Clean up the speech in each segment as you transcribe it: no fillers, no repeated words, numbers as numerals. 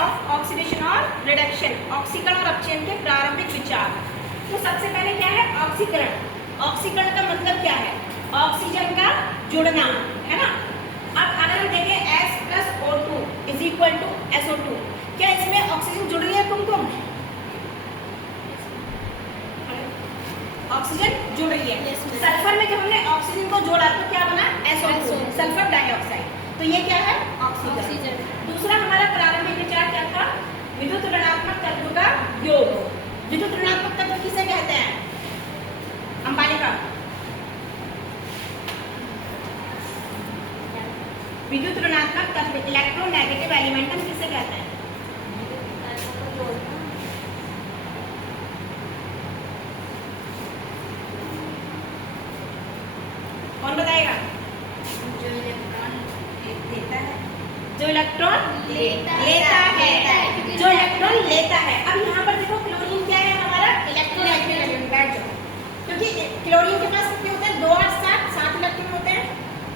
Of oxidation और reduction, ऑक्सीकरण और अपचयन के प्रारंभिक विचार। तो सबसे पहले क्या है ऑक्सीकरण। ऑक्सीकरण का मतलब क्या है? ऑक्सीजन का जुड़ना, है ना। अब अगर हम देखें S plus O2 is equal to SO2, क्या इसमें ऑक्सीजन जुड़ रही है कुमकुम? ऑक्सीजन जुड़ रही है। सल्फर में जब हमने ऑक्सीजन को जोड़ा तो क्या बना? SO2, sulphur dioxide. तो ये क्या है? ऑक्सीजन। दूसरा हमारा प्रारंभिक विचार क्या था? विद्युत ऋणात्मक तत्व का योग। विद्युत ऋणात्मक तत्व किसे कहते हैं? अंबालिका, विद्युत ऋणात्मक तत्व इलेक्ट्रोनेगेटिव एलिमेंट हम किसे कहते हैं? कौन बताएगा? जो इलेक्ट्रॉन देता है, जो इलेक्ट्रॉन लेता है, जो इलेक्ट्रॉन लेता है। अब यहाँ पर देखो क्लोरीन क्या है हमारा? इलेक्ट्रोनेगेटिव एलिमेंट, क्योंकि क्लोरीन के पास कितने होते हैं? 2 8 7 इलेक्ट्रॉन होते हैं।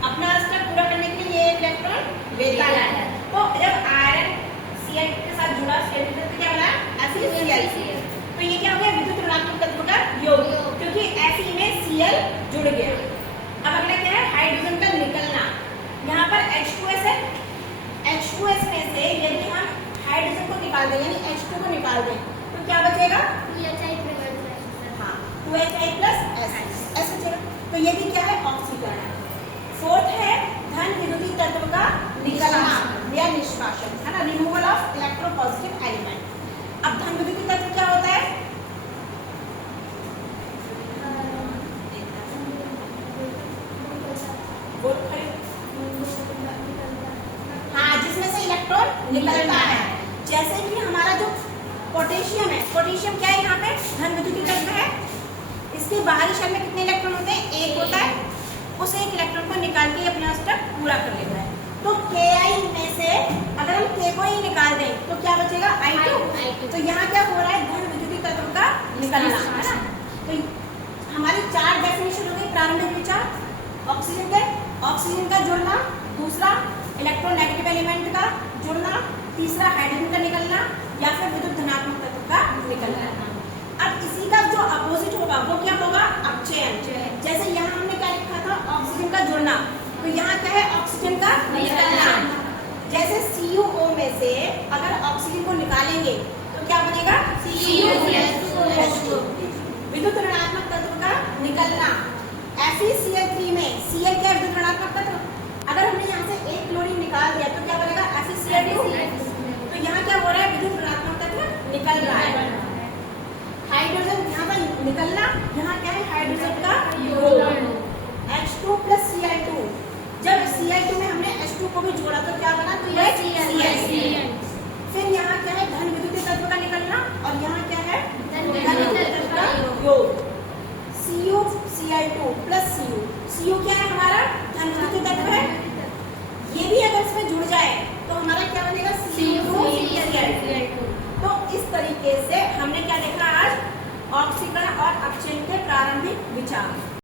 अपना स्तर पूरा करने के लिए ये इलेक्ट्रॉन लेता है। तो जब आयरन Cl के साथ जुड़ा, तो क्या बना? FeCl। तो ये क्या हो गया? विद्युत ऋणात्मक तत्व का योग, क्योंकि Fe में Cl जुड़ गया। अब अगला क्या है? हाइड्रोजन का निकलना। यहाँ पर H2S है, H2S में से यदि हम हाइड्रोजन को निकाल दें, यानी H2 को निकाल दें, तो क्या बचेगा? हाँ, 2Hi प्लस S बचेगा। तो ये भी क्या है? ऑक्सीकरण है। फोर्थ है धन विद्युतीय तत्व का निकलना या निष्कासन, है ना, रिमूवल ऑफ इलेक्ट्रोपॉजिटिव एलिमेंट। अब धन विद्युतीय तत्व क्या होता है? हाँ, जिसमें से इलेक्ट्रॉन निकलता है। जैसे कि हमारा जो पोटेशियम है, पोटेशियम क्या है? यहाँ पे धन विद्युतीय तत्व है। इसके बाहरी शेल में कितने इलेक्ट्रॉन होते हैं? 1 होता है। उस 1 इलेक्ट्रॉन को निकाल के अपना स्टेप पूरा कर लेता है। तो Ki में से अगर हम K को ही निकाल दें तो क्या बचेगा? I2। तो यहाँ क्या हो रहा है? धन विद्युतीय तत्व का निकलना, है ना। तो हमारी 4 डेफिनेशन हो गई प्रारंभिक विचार। ऑक्सीजन के ऑक्सीजन का जुड़ना, दूसरा इलेक्ट्रोनेगेटिव एलिमेंट का जुड़ना, तीसरा हाइड्रोजन का निकलना या फिर विद्युत धनात्मक तत्व का निकलना। अब इसी का जो अपोजिट होगा वो क्या होगा? अपचयन। जैसे यहाँ हमने क्या लिखा था? ऑक्सीजन का जुड़ना, तो यहाँ क्या है? ऑक्सीजन का निकलना। जैसे CuO में से अगर ऑक्सीजन को निकालेंगे तो क्या बनेगा? Cu+2H2। विद्युत ऋणात्मक तत्व का निकलना। FeCl3 में Cl क्या है? विद्युत ऋणात्मक तत्व। अगर हमने यहाँ से 1 क्लोरीन निकाल दिया तो क्या बनेगा? FeCl2। तो यहाँ क्या हो रहा है? विद्युत ऋणात्मक तत्व निकल रहा है। हाइड्रोजन यहाँ पर निकलना, यहाँ क्या है? हाइड्रोजन का योग, H2 प्लस Cl2। जब Cl2 में हमने H2 को भी जोड़ा तो क्या बना? तो यह Cl। फिर यहाँ क्या है? धन विद्युतीय तत्व का निकलना और यहाँ क्या है? धन विद्युतीय तत्व का योग, CuCl2 प्लस Cu। Cu क्या है हमारा? धन विद्युतीय तत्व है। ये भी अगर इसमें जुड़ जाए तो हमारा क्या बनेगा? Cu2Cl2। तो इस तरीके से हमने क्या देखा आज? ऑक्सीकरण और अपचयन के प्रारंभिक विचार।